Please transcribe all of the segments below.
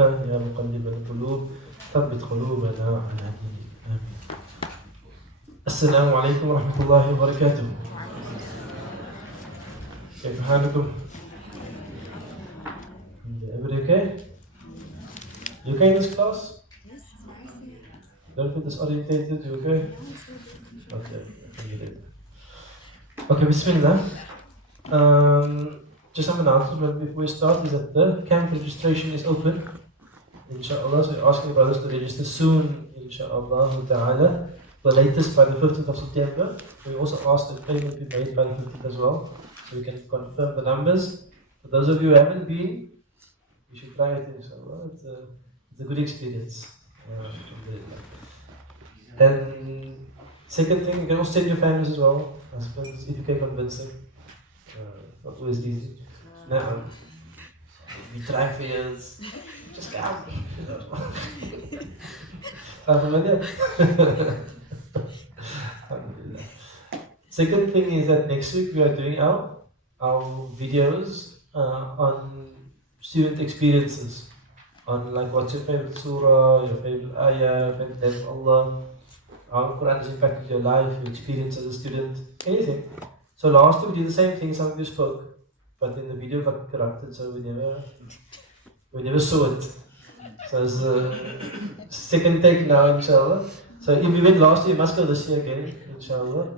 يا مقلب القلوب ثبت قلوبنا على دينك. آمين. السلام عليكم ورحمة الله وبركاته. كيف حالكم؟ Everybody okay? You okay in this class? Yes. Don't feel disorientated, you okay? Okay, okay, Bismillah. Just some announcement before we start is that the camp registration is open, inshallah. So we're asking brothers to register soon, inshallah ta'ala. The latest by the 15th of September. We also asked that payment be made by the 15th as well, so we can confirm the numbers. For those of you who haven't been, you should try it, inshallah. It's a good experience. And second thing, you can also send your families as well, husbands, if you can convince them. Not always easy. Now, we try for years. Just come. Alhamdulillah. Second thing is that next week we are doing our videos on student experiences. On like what's your favorite surah, your favorite ayah, your favorite name of Allah, how Quran has impacted your life, your experience as a student, anything. So last week we did the same thing, some of you spoke, but then the video got corrupted, so we never saw it. So it's the second take now, inshallah. So if you went last year, you must go this year again, inshallah.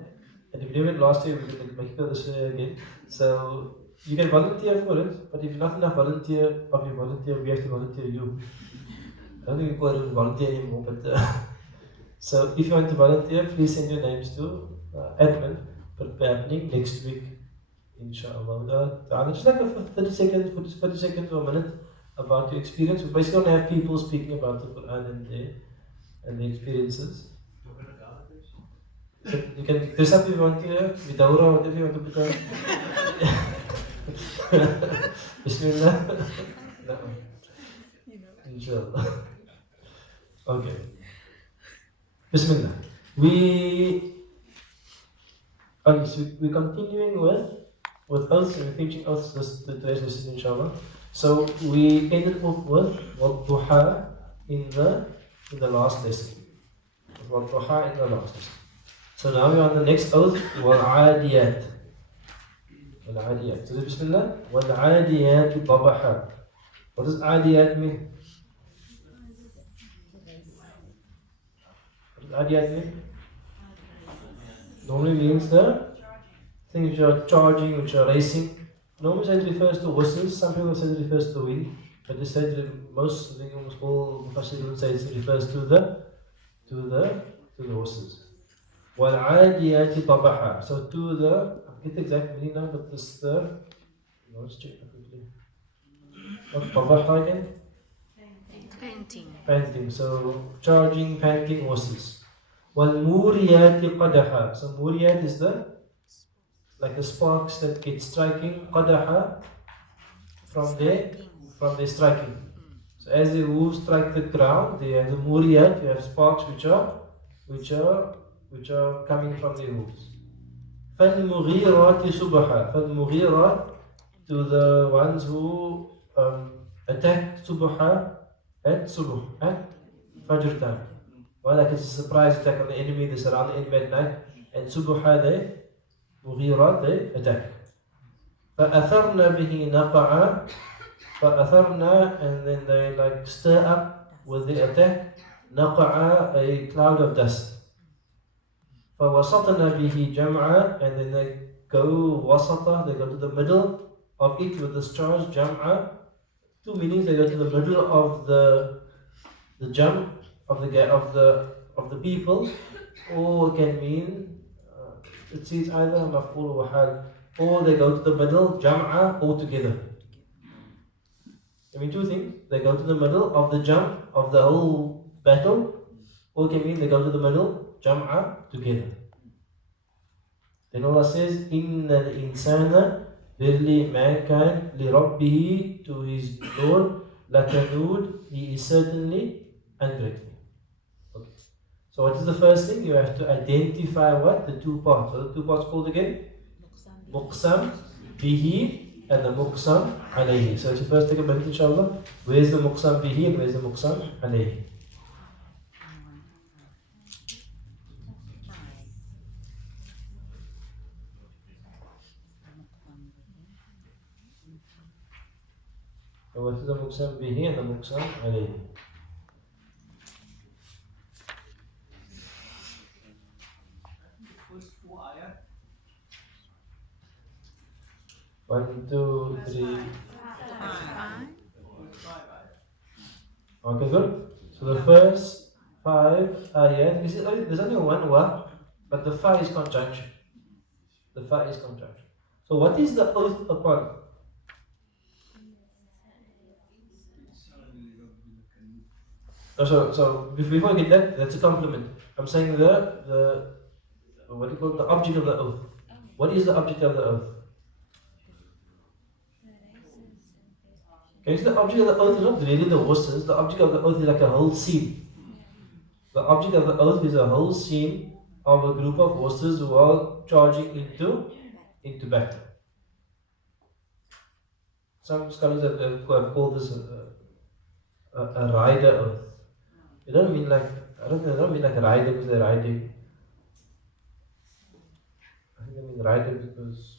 And if you didn't went last year, we can make you go this year again. So you can volunteer for it, but if not enough volunteer, we have to volunteer you. I don't think we call it volunteer anymore, but so if you want to volunteer, please send your names to admin. But happening next week, inshallah. Just like a 30 seconds or a minute about your experience. We're basically going to have people speaking about the Quran and the experiences. So you can dress up if you want to, with Dawrah, whatever you want to put on. Bismillah. No. Inshallah. Okay. Bismillah. We're continuing with oaths, and we're finishing oaths today's lesson, inshallah. So we ended off with Duha in the last lesson. Duha in the last lesson. So now we're on the next oath, Wal-Adiyat. Wal-Adiyat. So Bismillah. Wal-Adiyat Dabaha. What does Adiyat mean? What does Adiyat mean? Normally means the things which are charging, which are racing. Normally it refers to horses. Some people say it refers to the wind, but they say that almost all Mufassirun say it refers to the horses. وَالْعَادِيَاتِ طَبَحًا. So to the, I forget the exact meaning now, but this the, let's check quickly. What طَبَحًا again? Panting. So charging, panting horses. وَالْمُورِيَاتِ قَدَحًا. So muriyat is like the sparks that get striking. قَدَحًا from their striking. So as the hooves strike the ground, they have the muriyat. You have sparks which are coming from the hooves. فَالْمُغِيرَاتِ سُبْحًا. فَالْمُغِيرَات, to the ones who attack subha at Fajr time. Well, like it's a surprise attack on the enemy, they surround the enemy at night, and subha Mughirat, they attack. فَأَثَرْنَا بِهِ نَقَعًا. فَأَثَرْنَا, and then they like stir up with the attack, نَقَعًا, a cloud of dust. فَوَسَطْنَا بِهِ جَمْعًا, and then they go wasata, they go to the middle of it with this charge, jam'a. Two meanings, they go to the middle of the jam of the people, or it can mean it says either maf'ul or hal, or they go to the middle, jam'a, all together. I mean two things, they go to the middle of the jam of the whole battle, or it can mean they go to the middle, jam'a, together. Then Allah says, Inna al-insana, verily mankind, li rabbihi, to his Lord, lakanud, he is certainly ungrateful. Okay. So what is the first thing? You have to identify what? The two parts. What are the two parts called again? Muqsam bihi and the muqsam alayhi. So let's first take a minute, inshallah. Where's the muqsam bihi and where's the muqsam alayhi? So what is the muqsam bihi and the muqsam alayhi? One, two, three. Okay, good. So the first 5 ayat, there's only one wa, but the fa is conjunction. The fa is conjunction. So what is the oath upon? So before I get that, that's a compliment. I'm saying the what do you call it? The object of the oath. What is the object of the oath? Okay, so the object of the oath is not really the horses. The object of the oath is like a whole scene. The object of the oath is a whole scene of a group of horses who are charging into battle. Some scholars have called this a rider oath. They don't mean like they don't mean like a rider because they're riding. I think they mean rider because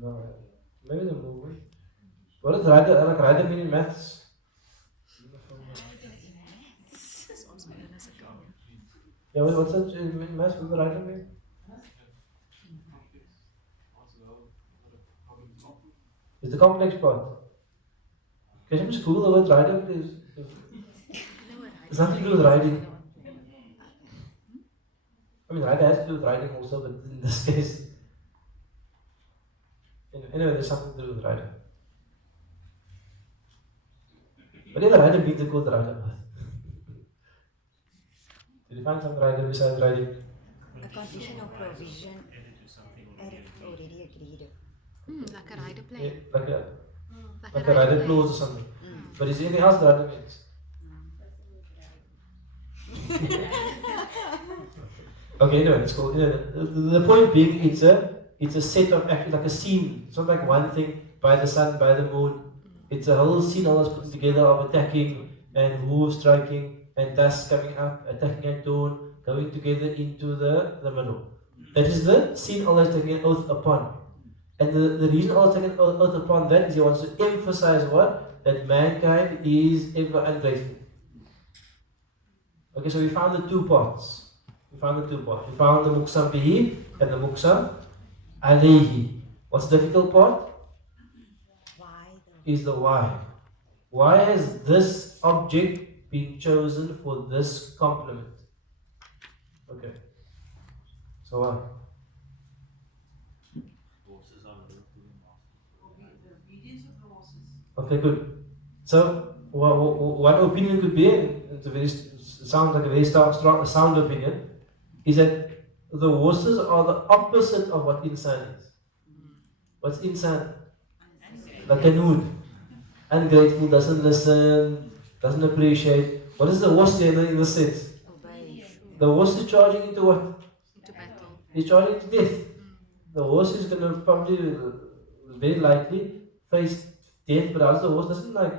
no, maybe the movement. What does rider like rider mean in maths? Yeah, what's that in maths? What does the rider mean? It's the complex part. Can you just Google the word rider, please? It's nothing to do with riding. I mean, rider has to do with riding also, but in this case, anyway, there's something to do with rider. But if the rider means it goes the rider. Did you find some rider besides riding? A condition of provision already agreed. Like a rider plane. Yeah, like a rider clause or something. But is there anything else the rider means? Okay, anyway, it's cool. The point being, it's a set of actions, like a scene. It's not like one thing by the sun, by the moon. It's a whole scene all is put together of attacking and wolves striking and dust coming up, attacking at dawn, going together into the middle. That is the scene Allah is taking an oath upon. And the reason Allah is taking an oath upon that is He wants to emphasize what? That mankind is ever ungrateful. Okay, so we found the two parts. We found the muqsam bihi and the muqsam alayhi. What's the difficult part? Why? Is the why. Why has this object been chosen for this complement? Okay. So why? Okay, good. So one opinion could be, and sounds like a very strong, sound opinion, is that the horses are the opposite of what insan is. What's insan? Like a nude. Ungrateful, doesn't listen, doesn't appreciate. What is the horse in this sense? The horse is charging into what? Into battle. He's charging into death. The horse is going to probably, very likely, face death, but also the horse doesn't like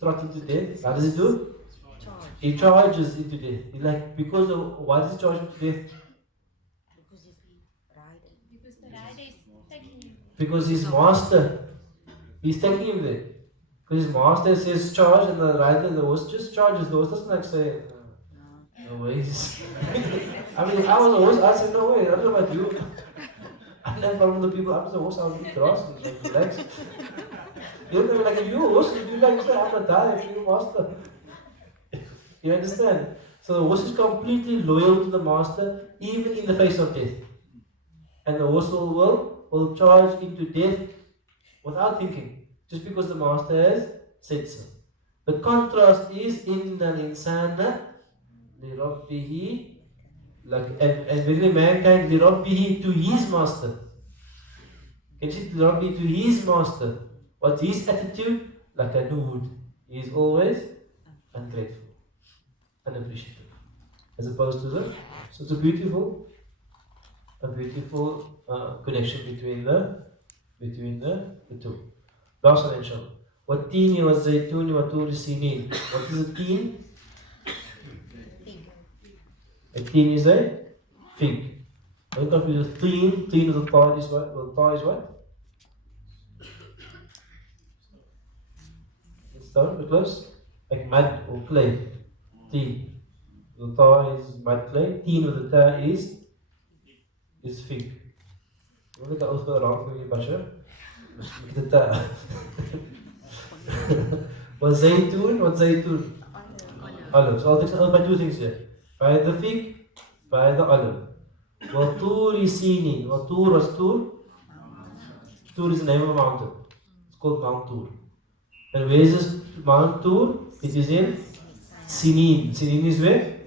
trot into death. How does he do? He charges into death. He because of why does he charge into death? Because the rider is taking him. Because his master, he's taking him there. Because his master says charge, and the rider, the horse just charges. The horse doesn't say, no ways. I mean, if I was a horse, I'd say, no way. I don't know about you. I never problem with the people. I was a horse, I would eat grass and relax. You don't like, if you're a horse, you like say, I'm gonna die if you're a master. You understand? So the horse is completely loyal to the master, even in the face of death. And the horse will charge into death without thinking, just because the master has said so. The contrast is in the insana li rabbihi, and within mankind li rabbihi, to his master. Can you see li rabbihi, to his master? What's his attitude? Like a nude. He is always ungrateful, unappreciative. as opposed to the. So it's a beautiful connection between the two. Last one, inshallah. والتين والزيتون وطور سينين. What is a teen? A teen is a fig. Don't confuse the teen. Teen with the thigh is what? Well, thigh is what? It's stone, but close. Like mud or clay. Teen. The thigh is mud clay. Teen with the ta is fig. Look at the wrong for you, Bashar. The ta. والزيتون olive. So I'll take by two things here. By the fig, by the olive. وطور سينين. وطور was Tur. Tur is the name of a mountain. It's called Mount Tur. And where is this Mount Tur? It is in Sinin. Sinin is where?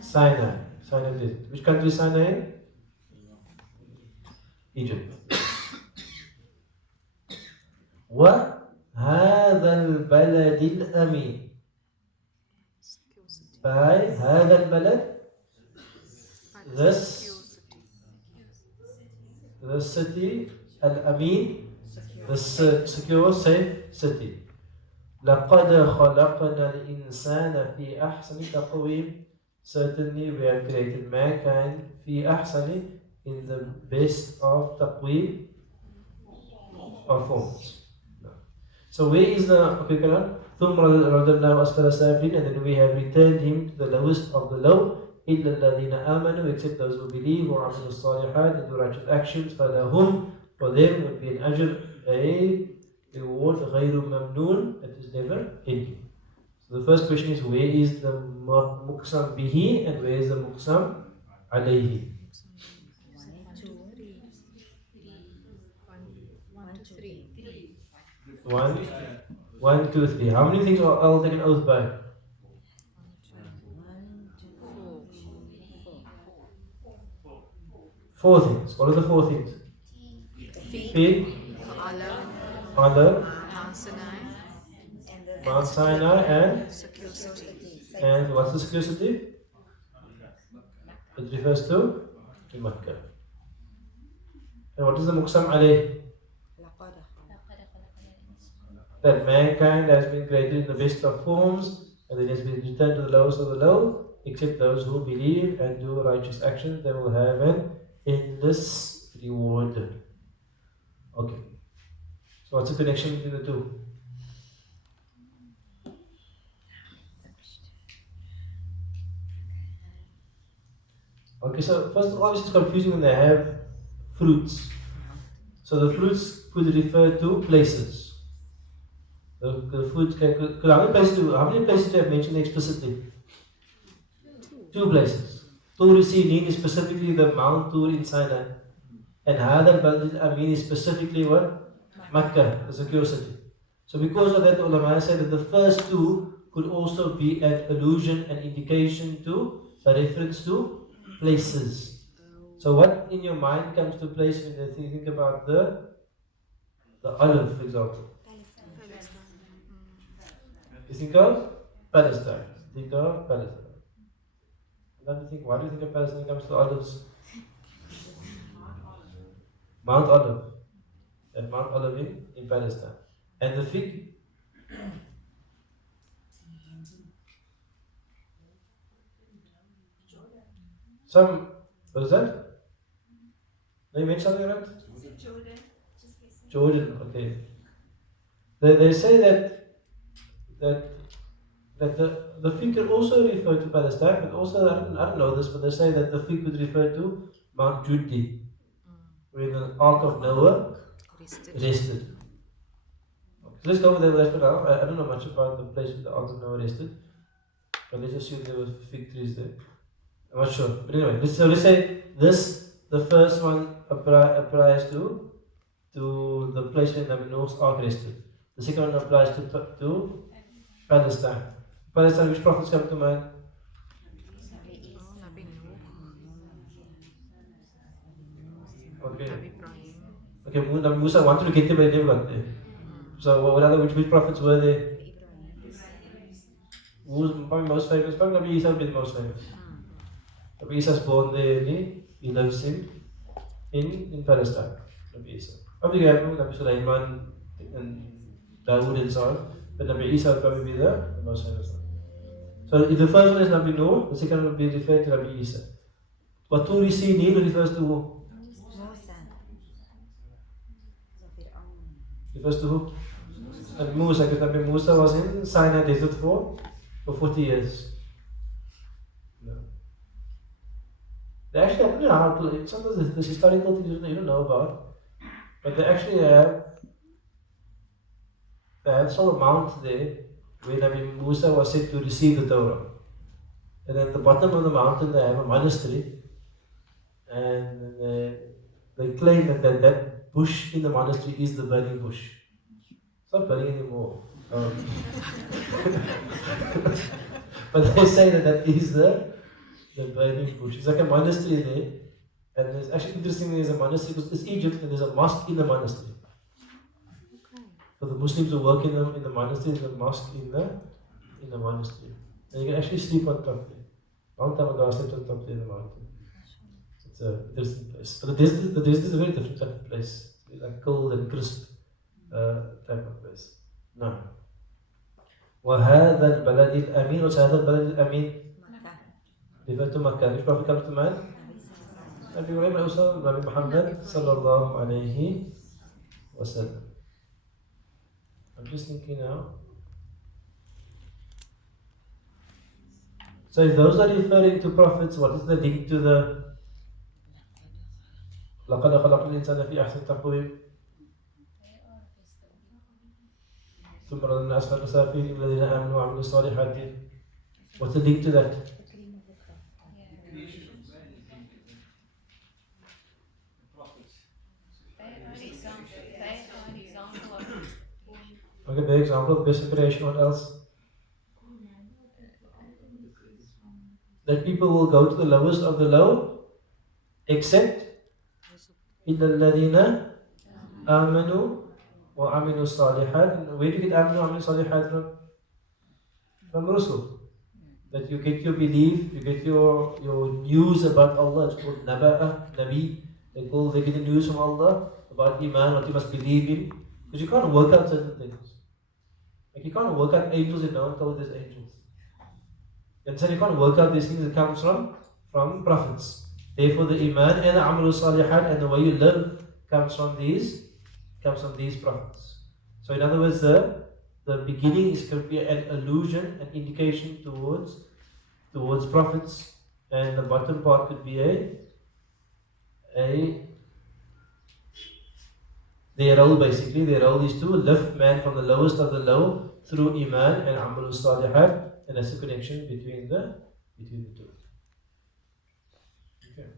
Sinai. Sinai desert. Which country is Sinai in? Egypt. وهذا البلد الأمين. By هذا البلد, the city al-Amin, the secure, safe city. لقد خلقنا الإنسان في أحسن تقويم. Certainly we have created mankind في أحسن, in the best of taqweem, of forms. So where is the Quran? ثم رددناه أسفل سافلين, and then we have returned him to the lowest of the low. إلا الذين آمنوا, except those who believe, وعملوا الصالحات, and do righteous actions. فلهم, for them would be an ajr, a reward غير ممنون, that is never ending. So the first question is, where is the muqsam bihi and where is the muqsam alayhi? 1, 2, 3. How many things I'll take an oath by? 4 things. What are the 4 things? Fig, olive, Mount Sinai, and what's the secure city? It refers to Makkah. And what is the muqsam alayh? That mankind has been created in the best of forms, and it has been returned to the lowest of the low, except those who believe and do righteous actions. They will have an endless reward. Okay. So what's the connection between the two? Okay, so first of all, this is confusing when they have fruits. So the fruits could refer to places. The fruits can, how many places do you have mentioned explicitly? 2 places. Tur Sinin is specifically the Mount Tur in Sinai. And Hadar Balad Amin is specifically what? Makkah, the secure city. So because of that, ulama said that the first 2 could also be an allusion and indication to a reference to places. So what in your mind comes to place when you think about the olive, for example? You think of Palestine. Think of Palestine. And then you think, why do you think of Palestine when it comes to olives? Mount Olive. At Mount Olive in Palestine. And the fig. What is that? No, you mentioned something, right? Jordan, okay. They say that the fig could also refer to Palestine, but also, I don't know this, but they say that the fig could refer to Mount Judi, where the Ark of Noah rested. Okay, let's go over there for now. I don't know much about the place where the Ark of Noah rested, but let's assume there were fig trees there. I'm not sure. But anyway, let's say this, the first one applies to the place where the Noah's Ark rested. The second one applies to Palestine. Palestine, which prophets come to mind? Okay. Okay, Musa wanted to get there, but he never got there. So, which prophets were there? Who's probably most famous? Probably Isa will be the most famous. Nabi Isa is born there, he lives in Palestine. Nabi Isa. After you have Nabi Sulaiman and Dawood and so on, but Nabi Isa will probably be the most famous one. So if the first one is Nabi Noor, the second one will be referred to Nabi Isa. What Turi Sinin refers to who? Musa. So Fir'aun. Refers to who? And Musa, because Nabi Musa was in Sinai desert for 40 years. No. They actually, I don't know how to, sometimes this historical things you don't know about, but they actually have sort of mount there where Nabi Musa was said to receive the Torah. And at the bottom of the mountain they have a monastery, and they claim that bush in the monastery is the burning bush. It's not burning anymore. But they say that is the burning bush. It's like a monastery there, and it's actually interesting. There's a monastery because it's Egypt, and there's a mosque in the monastery. For the Muslims who work in the monastery, there's a mosque in the monastery, and you can actually sleep on top there. Long time ago, I slept on top there in the mountain. It's a interesting place. But the desert is a very different type of place. It's like cold and crisp type of place. No. وهذا البلد الأمين. What's هذا البلد الأمين? Makkah. Refer to Makkah. Which prophet comes to mind? Nabi Ibrahim also, Nabi Muhammad sallallahu alayhi wa sallam. I'm just thinking now. So if those are referring to prophets, what is the link to the لَقَدْ خَلَقْنَا الْإِنسَانَ فِي أَحْسَنِ تَقْوِيمٍ ثُمَّ رَدَدْنَا أَسْفَلَ سَافِلِينَ الَّذِينَ آمَنُوا وَعَمِلُوا الصَّالِحَاتِ. What's the link to that? Okay, the example of basic creation. What else? That people will go to the lowest of the low, except إِلَّا الَّذِينَ آمَنُوا وَعَمِلُوا الصَّالِحَاتِ. And where do you get آمَنُوا وَعَمِلُوا الصَّالِحَاتِ from? From Rasul. That you get your belief, you get your news about Allah. It's called Naba'a, Nabi. They get the news from Allah about Iman, what you must believe in. Because you can't work out certain things. Like you can't work out angels if no one told there's angels. You understand? You can't work out these things that comes from prophets. Therefore the Iman and the Amal Salihat and the way you live comes from these prophets. So in other words, the beginning could be an allusion, an indication towards prophets, and the bottom part could be their role basically. Their role is to lift man from the lowest of the low through Iman and Amal Salihat, and that's a connection between the two. Okay.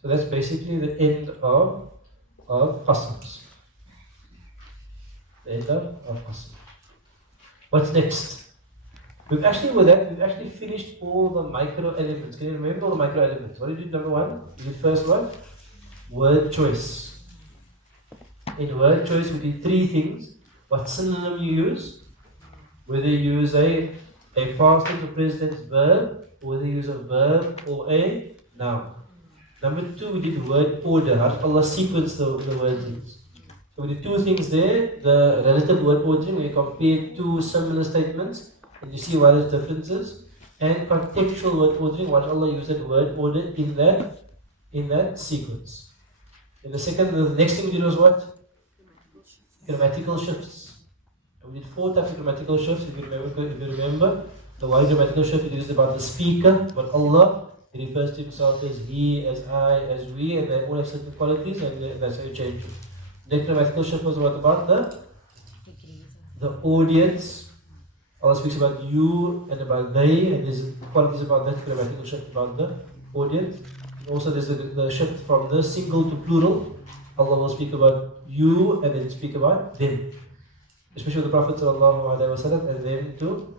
So that's basically the end of Qasams. The end of Qasam. What's next? We've actually finished all the micro elements. Can you remember all the micro elements? What did you do? Number one? You did first one? Word choice. In word choice we did three things. What synonym you use, whether you use a past tense or present tense verb, or whether you use a verb or a noun. Number two, we did word order. How does Allah sequence the words in? So we did two things there. The relative word ordering, where you compare two similar statements and you see what are the differences. And contextual word ordering, what Allah used that word order in that sequence. And the next thing we did was what? Grammatical shifts. And we did 4 types of grammatical shifts. If you remember, the one grammatical shift is about the speaker, but Allah, He refers to Himself as He, as I, as we, and they all have certain qualities, and that's how you change it. The next grammatical shift was about the audience. Allah speaks about you and about they, and there's qualities about that grammatical shift about the audience. Also, there's the shift from the single to plural. Allah will speak about you and then speak about them, especially the Prophet ﷺ and them to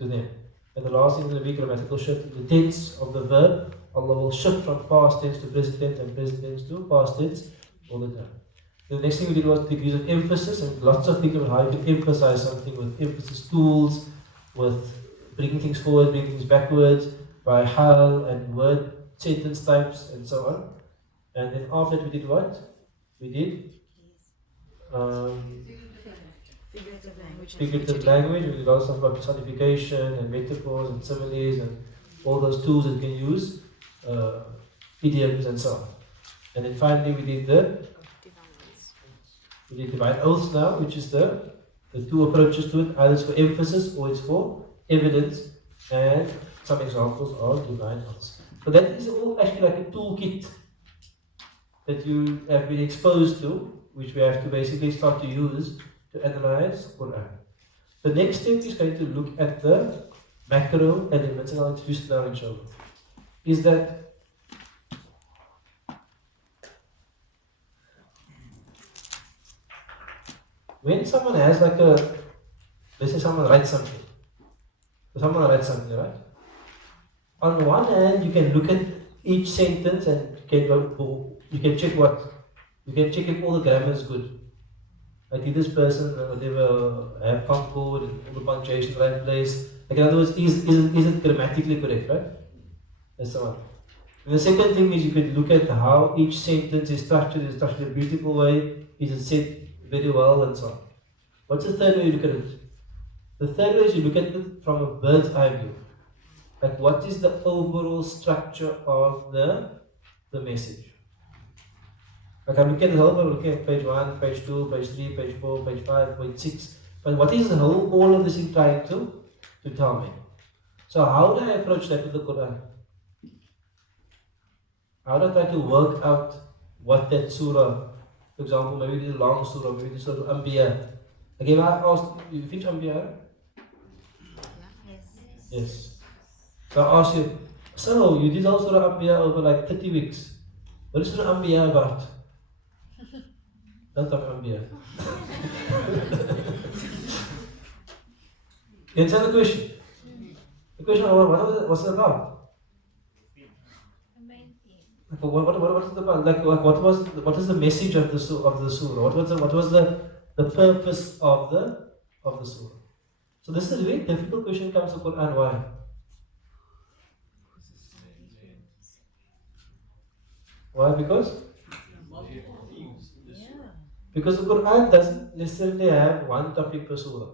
them. And the last thing will be grammatical shift in the tense of the verb. Allah will shift from past tense to present tense and present tense to past tense all the time. The next thing we did was degrees of emphasis, and lots of things about how you can emphasize something with emphasis tools, with bringing things forward, bringing things backwards, by hal and word sentence types and so on. And then after that we did what? We did Figurative language. figurative language. We did also about personification and metaphors and similes and all those tools that you can use, idioms and so on. And then finally we did divine oaths now, which is the two approaches to it. Either it's for emphasis or it's for evidence, and some examples are divine oaths. So that is all actually like a toolkit that you have been exposed to, which we have to basically start to use to analyze Quran. The next step is going to look at the macro elements, and I'll introduce it now inshallah. Is that when someone has like let's say someone writes something. So someone writes something, right? On one hand, you can look at each sentence and you can check what? You can check if all the grammar is good. Like if this person, whatever, have concord and all the punctuation in the right place. Like in other words, is it grammatically correct, right? That's the one. And the second thing is you can look at how each sentence is structured in a beautiful way. Is it said very well and so on. What's the third way you look at it? The third way is you look at it from a bird's eye view. Like what is the overall structure of the message? Like I'm looking at the whole, I'm looking at page 1, page 2, page 3, page 4, page 5, page 6. But what is the whole, all of this in trying to tell me? So how do I approach that with the Quran? How do I try to work out what that surah, for example, maybe this long surah, maybe this surah Anbiya. Again, I asked, you finish Anbiya? Yes. So I asked you, so you did all surah Anbiya over like 30 weeks. What is surah Anbiya about? Don't talk Anbiya. You understand the question? The question, what's it about? What is it about? Like what is the message of the surah? What was the purpose of the surah? So this is a very difficult question comes to Quran. Why? Why? Because the Quran doesn't necessarily have one topic per surah.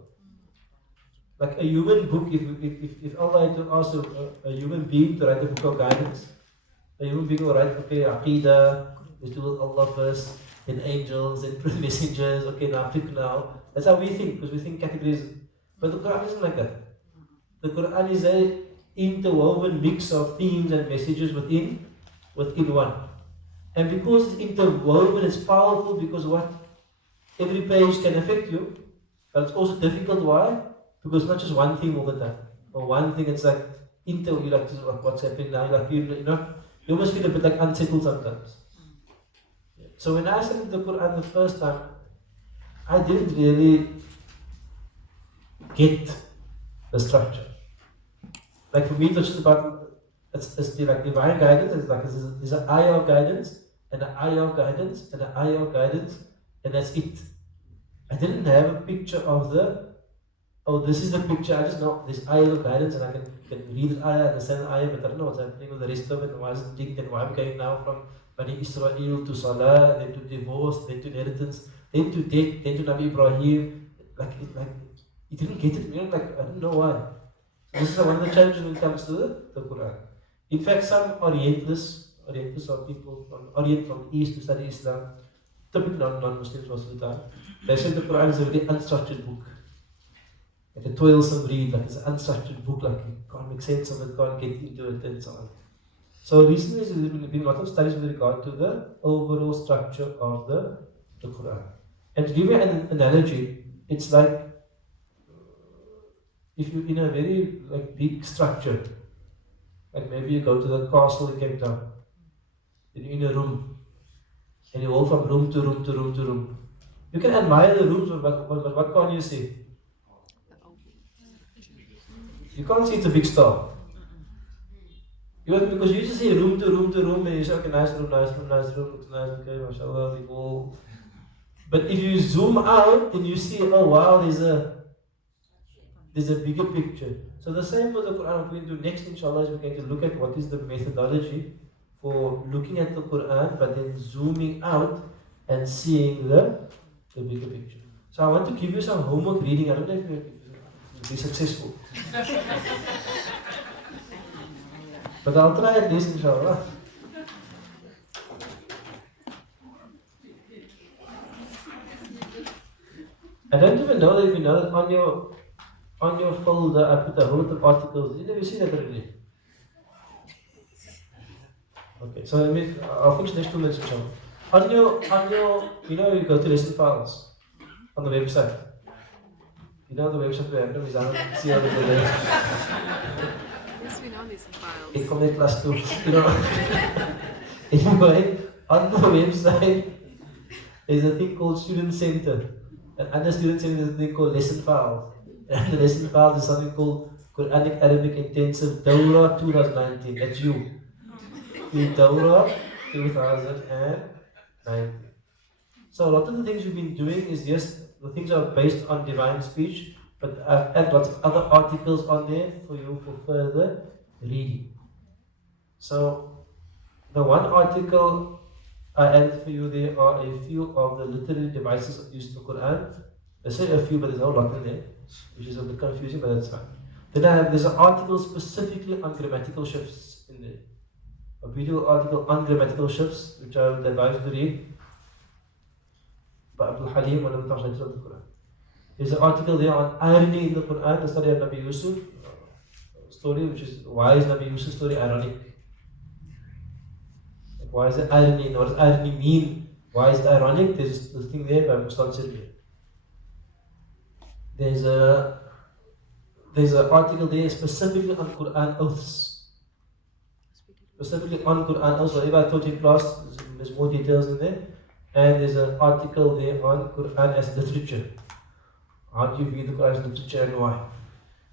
Like a human book, if Allah had to ask a human being to write a book of guidance, a human being will write, okay, Aqidah, let's do with Allah first, then angels, then messengers, okay, now fiqh now. That's how we think, because we think categories. But the Quran isn't like that. The Quran is an interwoven mix of themes and messages within one. And because it's interwoven, it's powerful because what? Every page can affect you, but it's also difficult. Why? Because not just one thing all the time. Or one thing, it's like you like what's happening now, you almost feel a bit like unsettled sometimes. So when I studied the Quran the first time, I didn't really get the structure. Like for me, it's just about it's like divine guidance. It's like there's an ayah of guidance and an ayah of guidance and an ayah of guidance, and that's it. I didn't have a picture of this is the picture. I just know this ayah of guidance, and I can read the ayah, understand the ayah, but I don't know what's happening with the rest of it. And why is it linked? And why I'm going now from Bani Israel to Salah, then to divorce, then to inheritance, then to death, then to Nabi Ibrahim. You didn't get it. I don't know why. So this is one of the challenges when it comes to the Quran. In fact, some Orientalists or people from Orient, from the East, who study Islam, typically non-Muslims most of the time, they say the Quran is a very unstructured book. Like a toilsome read, like it's an unstructured book, like you can't make sense of it, can't get into it, and so on. So recently there's been a lot of studies with regard to the overall structure of the Quran. And to give you an analogy, it's like if you're in a very big structure, like maybe you go to the castle in Cape Town, then you're in a room, and you go from room to room to room to room. You can admire the rooms, but what can't you see? You can't see it's a big star. Because you just see room to room to room, and you say, okay, nice room, looks nice, okay, mashallah, we go. But if you zoom out, then you see, oh wow, there's a there's a bigger picture. So the same with the Quran. What we're going to do next, inshallah, is we're going to look at what is the methodology for looking at the Quran, but then zooming out and seeing the bigger picture. So I want to give you some homework reading. I don't know if you'll be successful. But I'll try at least, inshallah. I don't even know that if you know that on your folder I put a whole lot of articles. Did you see that already? Okay, so I'll finish next 2 minutes, inshallah. On your, you know, you go to lesson files on the website. You know the website where I Mizan, see all the there. Yes, we know lesson files. Ik kom net klas toe. You know. Anyway, on the website there's a thing called Student Center. And under Student Center there's a thing called lesson files. And the lesson files is something called Quranic Arabic Intensive Dawrah 2019. That's you. Dawrah 2019. So a lot of the things we've been doing is, yes, the things are based on divine speech, but I've added lots of other articles on there for you for further reading. So the one article I added for you there are a few of the literary devices used in the Quran. I say a few, but there's a whole lot in there, which is a bit confusing, but that's fine. Then there's an article specifically on grammatical shifts in there. A beautiful article on grammatical shifts, which I would advise you to read, by Abdul Halim, one of the translators of the Quran. There's an article there on irony in the Quran, the story of Nabi Yusuf, story, which is why is Nabi Yusuf's story ironic? Like, why is it irony? What does irony mean? Why is it ironic? There's this thing there by Mustan. There's an article there specifically on Quran oaths. Specifically on Quran oaths. Whatever I taught you in class, there's more details in there. And there's an article there on Quran as literature. How do you view the Quran as literature and why?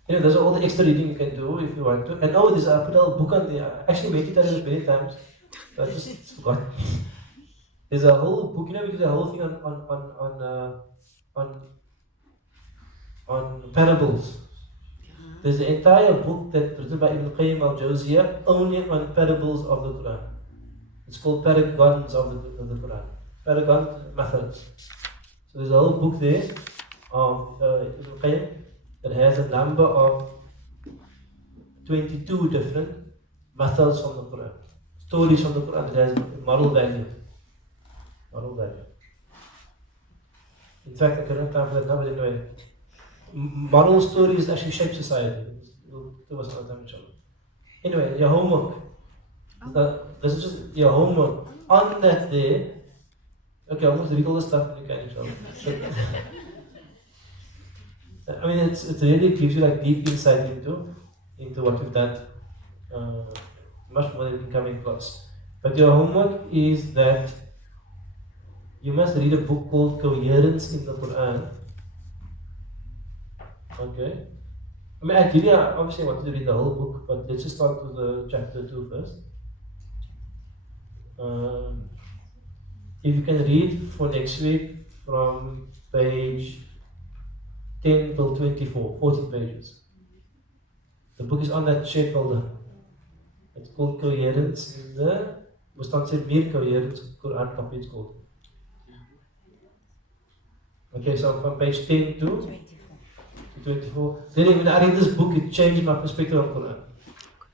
You know, those are all the extra reading you can do if you want to. And I put a whole book on there. I actually made it out many times. So I just forgot. There's a whole book, you know, we did a whole thing on parables. There's an entire book that's written by Ibn Qayyim al-Jawziyah only on parables of the Quran. It's called Paragons of the Quran. Paragon methods. So there's a whole book there of Ibn Qayyim that has a number of 22 different methods from the Quran. Stories from the Quran that has moral value. Moral value. In fact, I don't have time for that now, but anyway. Moral stories actually shape society. We'll do us another time, inshallah. Anyway, your homework. This is just your homework. On that day, okay, I'll just read all the stuff and you can, inshallah. I mean, it really gives you like deep insight into what you've done. Much more than in coming class. But your homework is that you must read a book called Coherence in the Quran. Okay. I mean, ideally, I obviously wanted to read the whole book, but let's just start with chapter 2 first. If you can read for next week from page 10 till 24, 14 pages. The book is on that shape folder. It's called Coherence in the Mustan Mir Coherence Quran copy, it's called. Okay, so from page 10 to 24. Then when I read this book, it changed my perspective on Quran.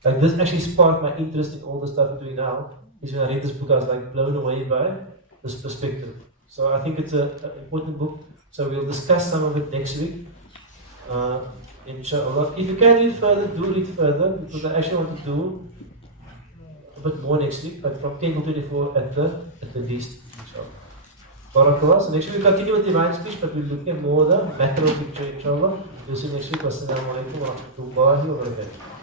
Like this actually sparked my interest in all the stuff we're doing now. Is when I read this book, I was like blown away by this perspective. So I think it's an important book. So we'll discuss some of it next week. Inshallah. If you can read further, do read further, because I actually want to do a bit more next week, but from 10 to 24 at the least, inshallah. Barakallah. So next week we'll continue with divine speech, but we'll look at more the macro picture, inshallah. We'll see you next week. Wassalamu alaikum wa rahmatullahi wa barakatuh.